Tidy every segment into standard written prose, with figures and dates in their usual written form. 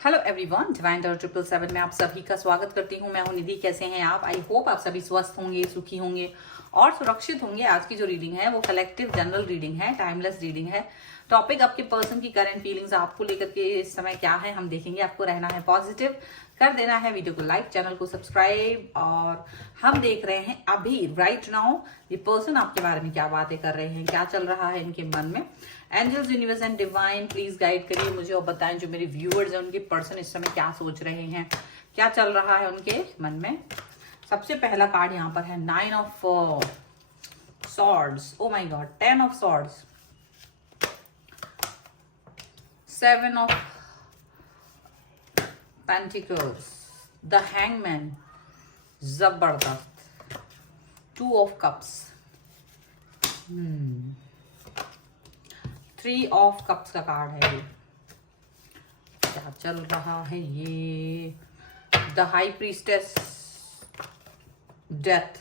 Hello everyone, divine tower 777 में आप सभी का स्वागत करती हूँ। मैं हूँ निधि। कैसे हैं आप? आई होप आप सभी स्वस्थ होंगे, सुखी होंगे और सुरक्षित होंगे। आज की जो रीडिंग है वो कलेक्टिव जनरल रीडिंग है, टाइमलेस रीडिंग है। टॉपिक आपके पर्सन की करंट फीलिंग्स आपको लेकर के इस समय क्या है हम देखेंगे। आपको रहना है पॉजिटिव, कर देना है वीडियो को लाइक, चैनल को सब्सक्राइब। और हम देख रहे हैं अभी राइट नाउ ये पर्सन आपके बारे में क्या बातें कर रहे हैं, क्या चल रहा है इनके मन में। Angels, universe and divine please guide करिए मुझे और बताएं जो मेरे व्यूअर्स हैं उनके पर्सन इस समय क्या सोच रहे हैं, क्या चल रहा है उनके मन में। सबसे पहला कार्ड यहाँ पर है 9 of swords. Oh my God, 10 of swords, 7 of pentacles, the hangman, जबरदस्त, 2 ऑफ कप्स, 3 ऑफ कप्स का कार्ड है ये। क्या चल रहा है ये? The high priestess, death,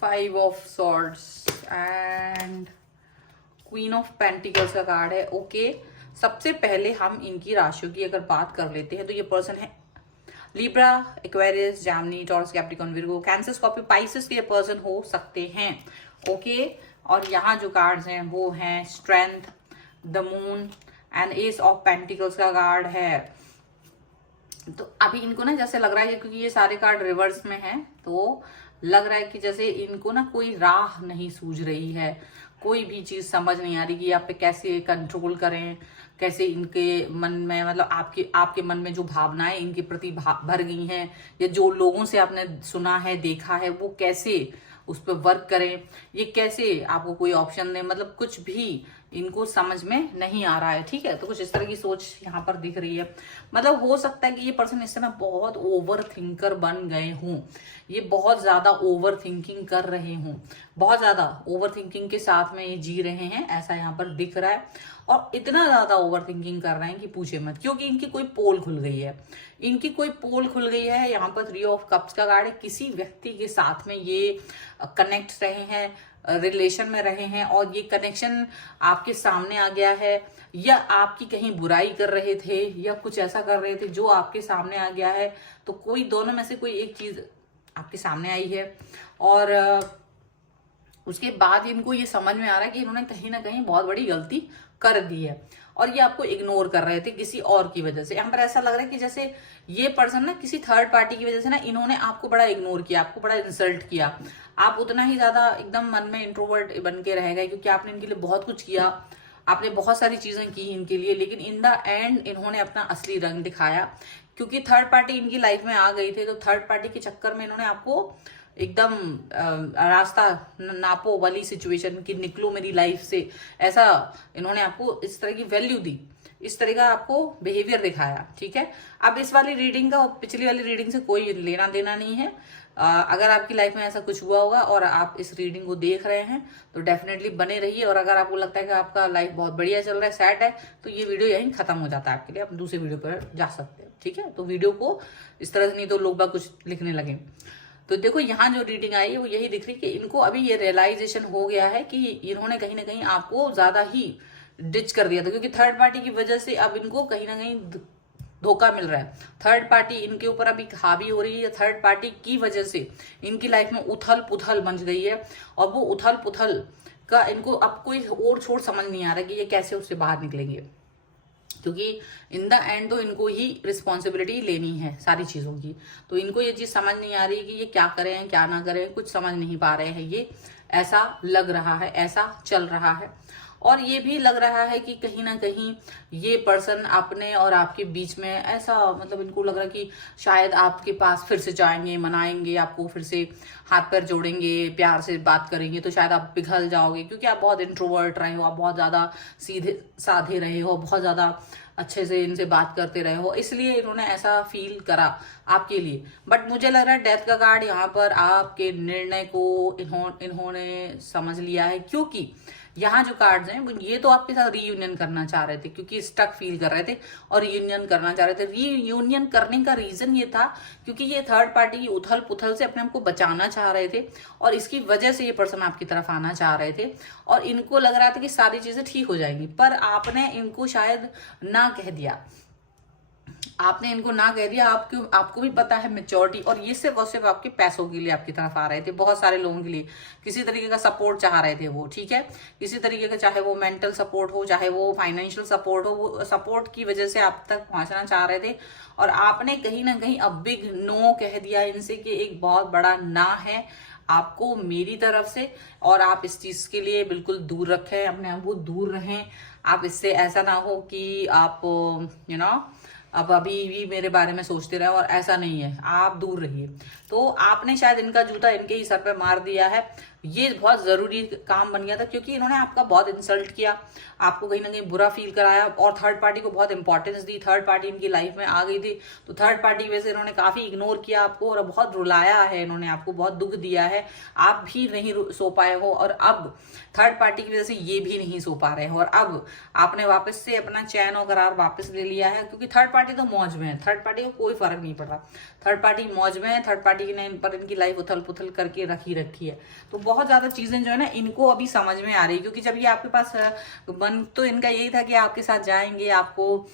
5 of swords and queen of pentacles का कार्ड है। ओके, सबसे पहले हम इनकी राशियों की अगर बात कर लेते हैं तो ये पर्सन है Libra, Aquarius, Jaimini, taurus, Capricorn, Virgo, cancer, Scorpio, Pisces के ये पर्सन हो सकते हैं। ओके, और यहाँ जो कार्ड्स हैं वो हैं strength, the moon and S of pentacles का कार्ड है। तो अभी इनको ना जैसे लग रहा है क्योंकि ये सारे कार्ड रिवर्स में हैं तो लग रहा है कि जैसे इनको ना कोई राह नहीं सूझ रही है, कोई भी चीज समझ नहीं आ रही कि आप पे कैसे कंट्रोल करें, कैसे इनके मन में मतलब आपके मन में जो भावनाएं इनके प्रति भर गई हैं या जो लोगों से आपने सुना है देखा है वो कैसे उस पर वर्क करें, ये कैसे आपको कोई ऑप्शन दे, मतलब कुछ भी इनको समझ में नहीं आ रहा है। ठीक है, तो कुछ इस तरह की सोच यहाँ पर दिख रही है। मतलब हो सकता है कि ये पर्सन इस समय बहुत ओवर थिंकर बन गए हों, ये बहुत ज्यादा ओवर थिंकिंग कर रहे हों, बहुत ज्यादा ओवर थिंकिंग के साथ में ये जी रहे हैं, ऐसा यहाँ पर दिख रहा है। और इतना ज्यादा ओवर थिंकिंग कर रहे हैं कि पूछे मत, क्योंकि इनकी कोई पोल खुल गई है, इनकी कोई पोल खुल गई है। यहाँ पर 3 ऑफ कप्स का कार्ड है। किसी व्यक्ति के साथ में ये कनेक्ट रहे हैं, रिलेशन में रहे हैं और ये कनेक्शन आपके सामने आ गया है, या आपकी कहीं बुराई कर रहे थे या कुछ ऐसा कर रहे थे जो आपके सामने आ गया है। तो कोई दोनों में से कोई एक चीज आपके सामने आई है और उसके बाद इनको ये समझ में आ रहा है कि इन्होंने कहीं ना कहीं बहुत बड़ी गलती कर दी है और ये आपको इग्नोर कर रहे थे किसी और की वजह से। यहाँ पर ऐसा लग रहा है कि जैसे ये पर्सन ना किसी थर्ड पार्टी की वजह से ना इन्होंने आपको बड़ा इग्नोर किया, आपको बड़ा इंसल्ट किया। आप उतना ही ज्यादा एकदम मन में इंट्रोवर्ट बन के रह गए क्योंकि आपने इनके लिए बहुत कुछ किया, आपने बहुत सारी चीजें की इनके लिए, लेकिन इन द एंड इन्होंने अपना असली रंग दिखाया क्योंकि थर्ड पार्टी इनकी लाइफ में आ गई थी। तो थर्ड पार्टी के चक्कर में इन्होंने आपको एकदम रास्ता नापो वाली सिचुएशन की, निकलो मेरी लाइफ से, ऐसा इन्होंने आपको इस तरह की वैल्यू दी, इस तरह का आपको बिहेवियर दिखाया। ठीक है, अब इस वाली रीडिंग का पिछली वाली रीडिंग से कोई लेना देना नहीं है। अगर आपकी लाइफ में ऐसा कुछ हुआ होगा और आप इस रीडिंग को देख रहे हैं तो डेफिनेटली बने रहिए। और अगर आपको लगता है कि आपका लाइफ बहुत बढ़िया चल रहा है, सैड है, तो ये वीडियो यहीं खत्म हो जाता है आपके लिए, आप दूसरे वीडियो पर जा सकते हैं। ठीक है, तो वीडियो को इस तरह से, नहीं तो लोग बाग कुछ लिखने लगे। तो देखो यहाँ जो रीडिंग आई है वो यही दिख रही कि इनको अभी ये रियलाइजेशन हो गया है कि इन्होंने कहीं ना कहीं आपको ज्यादा ही डिच कर दिया था, क्योंकि थर्ड पार्टी की वजह से अब इनको कहीं ना कहीं धोखा मिल रहा है। थर्ड पार्टी इनके ऊपर अभी हावी हो रही है, थर्ड पार्टी की वजह से इनकी लाइफ में उथल पुथल बन गई है और वो उथल पुथल का इनको अब कोई ओर छोड़ समझ नहीं आ रहा कि ये कैसे उससे बाहर निकलेंगे, क्योंकि इन द एंड तो इनको ही रिस्पॉन्सिबिलिटी लेनी है सारी चीजों की। तो इनको ये चीज समझ नहीं आ रही कि ये क्या करें क्या ना करें, कुछ समझ नहीं पा रहे हैं ये, ऐसा लग रहा है, ऐसा चल रहा है। और ये भी लग रहा है कि कहीं ना कहीं ये पर्सन अपने और आपके बीच में ऐसा, मतलब इनको लग रहा है कि शायद आपके पास फिर से जाएंगे, मनाएंगे आपको, फिर से हाथ पैर जोड़ेंगे, प्यार से बात करेंगे, तो शायद आप पिघल जाओगे क्योंकि आप बहुत इंट्रोवर्ट रहे हो, आप बहुत ज्यादा सीधे साधे रहे हो, बहुत ज्यादा अच्छे से इनसे बात करते रहे हो, इसलिए इन्होंने ऐसा फील करा आपके लिए। बट मुझे लग रहा है डेथ का कार्ड यहाँ पर आपके निर्णय को इन्होंने समझ लिया है, क्योंकि यहाँ जो कार्ड्स हैं ये तो आपके साथ रीयूनियन करना चाह रहे थे, क्योंकि स्टक फील कर रहे थे और रीयूनियन करना चाह रहे थे। रीयूनियन करने का रीजन ये था क्योंकि ये थर्ड पार्टी की उथल पुथल से अपने आप को बचाना चाह रहे थे और इसकी वजह से ये पर्सन आपकी तरफ आना चाह रहे थे और इनको लग रहा था कि सारी चीजें ठीक हो जाएंगी, पर आपने इनको शायद ना कह दिया। आपने इनको ना कह दिया। आपको भी पता है मेच्योरिटी, और ये सिर्फ और सिर्फ आपके पैसों के लिए आपकी तरफ आ रहे थे। बहुत सारे लोगों के लिए किसी तरीके का सपोर्ट चाह रहे थे वो, ठीक है, किसी तरीके का, चाहे वो मेंटल सपोर्ट हो, चाहे वो फाइनेंशियल सपोर्ट हो, वो सपोर्ट की वजह से आप तक पहुंचना चाह रहे थे। और आपने कहीं ना कहीं अब बिग नो कह दिया इनसे कि एक बहुत बड़ा ना है आपको मेरी तरफ से, और आप इस चीज के लिए बिल्कुल दूर रखें, अपने आप को दूर रहें। आप इससे ऐसा ना हो कि आप अब अभी भी मेरे बारे में सोचते रहे, और ऐसा नहीं है, आप दूर रहिए। तो आपने शायद इनका जूता इनके ही सर पे मार दिया है। ये बहुत जरूरी काम बन गया था क्योंकि इन्होंने आपका बहुत इंसल्ट किया, आपको कहीं ना कहीं बुरा फील कराया और थर्ड पार्टी को बहुत इंपॉर्टेंस दी। थर्ड पार्टी इनकी लाइफ में आ गई थी, तो थर्ड पार्टी वजह से इन्होंने काफी इग्नोर किया आपको और बहुत रुलाया है, इन्होंने आपको बहुत दुख दिया है। आप भी नहीं सो पाए हो और अब थर्ड पार्टी की वजह से ये भी नहीं सो पा रहे हो, और अब आपने वापस से अपना चैन और करार वापस ले लिया है क्योंकि थर्ड पार्टी तो मौज में है, थर्ड पार्टी को कोई फर्क नहीं पड़ रहा। थर्ड पार्टी मौज में है, थर्ड पार्टी ने इन पर इनकी लाइफ उथल पुथल करके रखी है। तो बहुत ज्यादा चीजें जो है ना इनको अभी समझ में आ रही है, क्योंकि जब ये आपके पास मन तो इनका यही था कि आपके साथ जाएंगे, आपको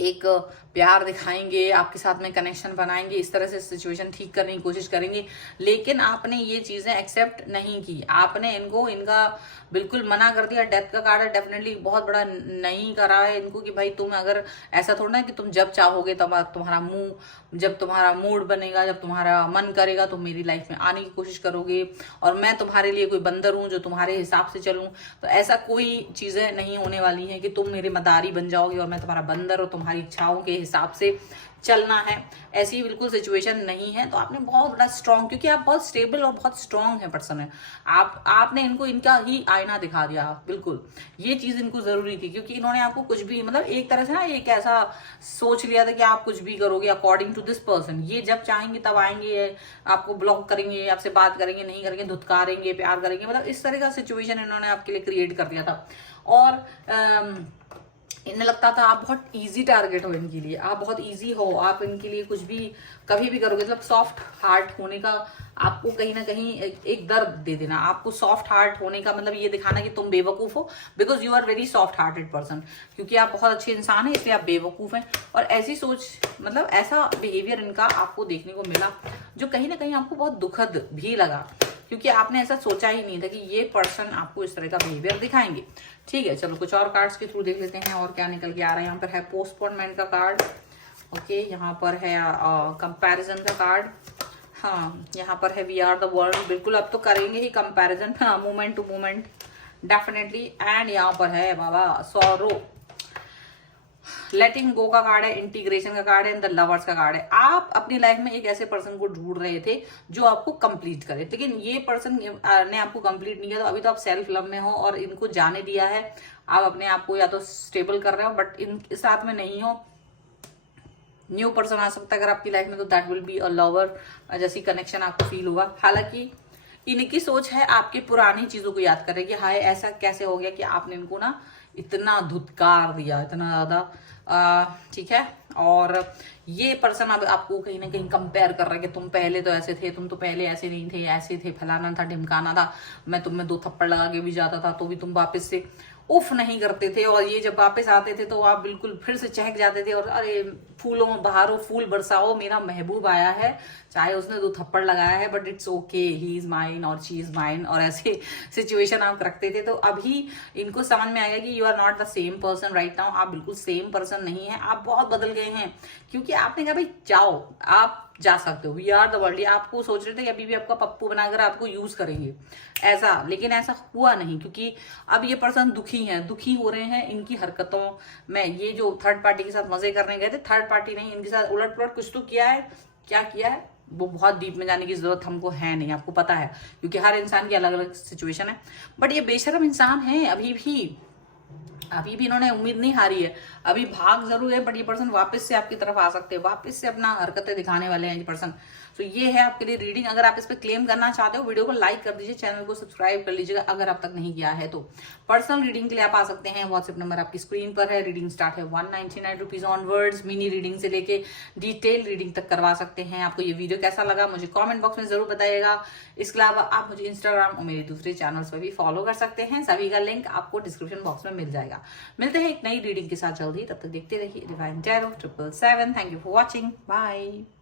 एक प्यार दिखाएंगे, आपके साथ में कनेक्शन बनाएंगे, इस तरह से सिचुएशन ठीक करने की कोशिश करेंगे। लेकिन आपने ये चीजें एक्सेप्ट नहीं की, आपने इनको इनका बिल्कुल मना कर दिया। डेथ का कार्ड है, डेफिनेटली बहुत बड़ा नहीं करा है इनको कि भाई तुम अगर ऐसा थोड़ा ना कि तुम जब चाहोगे तब तुम्हारा मुंह, जब तुम्हारा मूड बनेगा, जब तुम्हारा मन करेगा तुम मेरी लाइफ में आने की कोशिश करोगे और मैं तुम्हारे लिए कोई बंदर हूं जो तुम्हारे हिसाब से चलूं। तो ऐसा कोई चीजें नहीं होने वाली हैं कि तुम मेरे मदारी बन जाओगे और मैं तुम्हारा बंदर और तुम्हारी इच्छाओं के हिसाब से चलना है, ऐसी बिल्कुल सिचुएशन नहीं है। तो आपने बहुत बड़ा स्ट्रांग, क्योंकि आप बहुत स्टेबल और बहुत स्ट्रांग है पर्सन है, आपने इनको इनका ही आईना दिखा दिया। बिल्कुल ये चीज इनको जरूरी थी क्योंकि इन्होंने आपको कुछ भी, मतलब एक तरह से ना एक ऐसा सोच लिया था कि आप कुछ भी करोगे अकॉर्डिंग टू दिस पर्सन। ये जब चाहेंगे तब आएंगे, आपको ब्लॉक करेंगे, आपसे बात करेंगे नहीं करेंगे, धुतकारेंगे, प्यार करेंगे, मतलब इस तरह का सिचुएशन इन्होंने आपके लिए क्रिएट कर दिया था। और इन्हें लगता था आप बहुत इजी टारगेट हो इनके लिए, आप बहुत इजी हो, आप इनके लिए कुछ भी कभी भी करोगे। मतलब सॉफ्ट हार्ट होने का आपको कहीं ना कहीं एक दर्द दे देना, आपको सॉफ्ट हार्ट होने का मतलब ये दिखाना कि तुम बेवकूफ हो, because you are very soft hearted person. क्योंकि आप बहुत अच्छे इंसान हैं इसलिए आप बेवकूफ हैं। और ऐसी सोच, मतलब ऐसा बिहेवियर इनका आपको देखने को मिला जो कहीं ना कहीं आपको बहुत दुखद भी लगा, क्योंकि आपने ऐसा सोचा ही नहीं था कि ये पर्सन आपको इस तरह का बिहेवियर दिखाएंगे। ठीक है, चलो कुछ और कार्ड्स के थ्रू देख लेते हैं और क्या निकल के आ रहा है। यहाँ पर है पोस्टपोनमेंट का कार्ड, ओके, यहाँ पर है कंपैरिजन का कार्ड, हाँ, यहाँ पर है वी आर द वर्ल्ड, बिल्कुल अब तो करेंगे ही कंपैरिजन, हाँ, moment to moment definitely. And यहाँ पर है बाबा सॉरो, लेटिंग गो का कार्ड है, इंटीग्रेशन का कार्ड है, एंड द लवर्स का कार्ड है। आप अपनी लाइफ में एक ऐसे पर्सन को ढूंढ रहे थे जो आपको कंप्लीट करे, लेकिन ये पर्सन ने आपको कंप्लीट नहीं किया। तो अभी तो आप सेल्फ लव में हो और इनको जाने दिया है, आप अपने आप को या तो स्टेबल कर रहे हो, बट इनके साथ में नहीं हो। न्यू पर्सन आ सकता है अगर आपकी लाइफ में, तो that will be a lover जैसी कनेक्शन आपको फील होगा। हालांकि इनकी सोच है आपकी पुरानी चीजों को याद करें कि हाय ऐसा कैसे हो गया कि आपने इनको ना इतना धुतकार दिया, इतना ज्यादा, ठीक है। और ये पर्सन अब आपको कहीं ना कहीं कंपेयर कर रहा है कि तुम पहले तो ऐसे थे, तुम तो पहले ऐसे नहीं थे, ऐसे थे, फलाना था, ढिमकाना था, मैं तुम्हें 2 थप्पड़ लगा के भी जाता था तो भी तुम वापस से उफ नहीं करते थे, और ये जब वापस आते थे तो आप बिल्कुल फिर से चहक जाते थे और अरे फूलों बहारो, फूल बरसाओ, मेरा महबूब आया है, चाहे उसने 2 थप्पड़ लगाया है but it's okay, he is mine और शी इज माइन, और ऐसे सिचुएशन आप रखते थे। तो अभी इनको समझ में आएगा कि you are not the same person right now, आप बिल्कुल सेम पर्सन नहीं है, आप बहुत बदल गए हैं। क्योंकि आपने कहा भाई जाओ, आप जा सकते हो, वी आर द वर्ल्ड। आप सोच रहे थे कि अभी भी आपका पप्पू बनाकर आपको यूज करेंगे ऐसा, लेकिन ऐसा हुआ नहीं, क्योंकि अब ये पर्सन दुखी हैं, दुखी हो रहे हैं इनकी हरकतों में। ये जो थर्ड पार्टी के साथ मजे करने गए थे, थर्ड पार्टी नहीं, इनके साथ उलट पुलट कुछ तो किया है। क्या किया है वो बहुत डीप में जाने की जरूरत हमको है नहीं, आपको पता है, क्योंकि हर इंसान की अलग अलग सिचुएशन है। बट ये बेशरम इंसान है, अभी भी इन्होंने उम्मीद नहीं हारी है, अभी भाग जरूर है, बट ये पर्सन वापस से आपकी तरफ आ सकते हैं, वापस से अपना हरकतें दिखाने वाले हैं ये पर्सन। तो ये है आपके लिए रीडिंग। अगर आप इस पर क्लेम करना चाहते हो, वीडियो को लाइक कर दीजिए, चैनल को सब्सक्राइब कर लीजिएगा अगर अब तक नहीं किया है तो। पर्सनल रीडिंग के लिए आप आ सकते हैं, व्हाट्सएप नंबर आपकी स्क्रीन पर है। रीडिंग स्टार्ट है 199 रुपीज ऑनवर्ड्स। मिनी रीडिंग से लेके डिटेल रीडिंग तक करवा सकते हैं। आपको ये वीडियो कैसा लगा मुझे कमेंट बॉक्स में जरूर बताइएगा। इसके अलावा आप मुझे इंस्टाग्राम और मेरे दूसरे चैनल्स पर भी फॉलो कर सकते हैं, सभी का लिंक आपको डिस्क्रिप्शन बॉक्स में मिल जाएगा। मिलते हैं एक नई रीडिंग के साथ जल्दी, तब तक देखते रहिए divine tarot 777। Thank you for watching, bye.